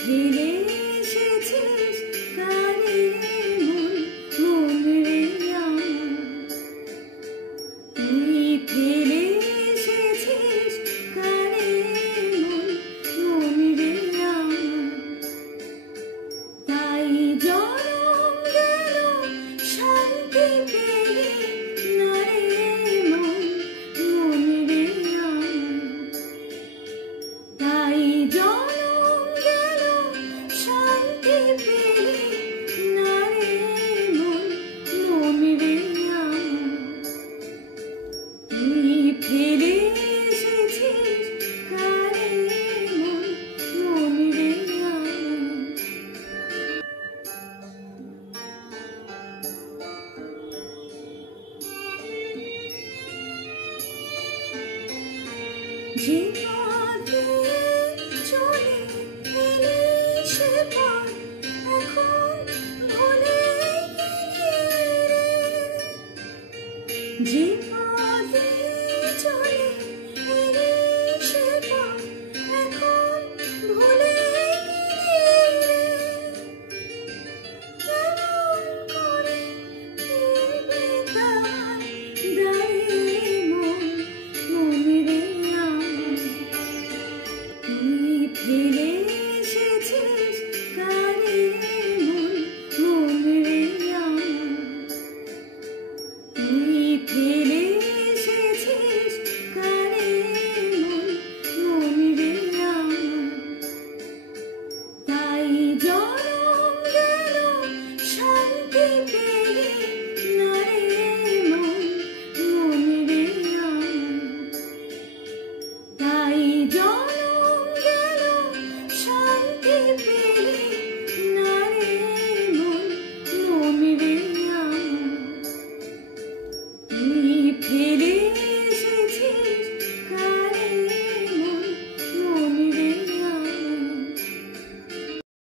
ফিরে এসেছিস কারে মন, মন রে আমার। তুই ফিরে এসেছিস কারে মন, মন রে আমার। তাই জনম গেল শান্তি পেলি না রে মন, মন রে আমার। তাই জনম গেল শান্তি পেলি না রে মন, মন রে আমার। তুই ফিরে এসেছিস কারে মন, মন রে আমার। যে পথে চলে এলি সে পথ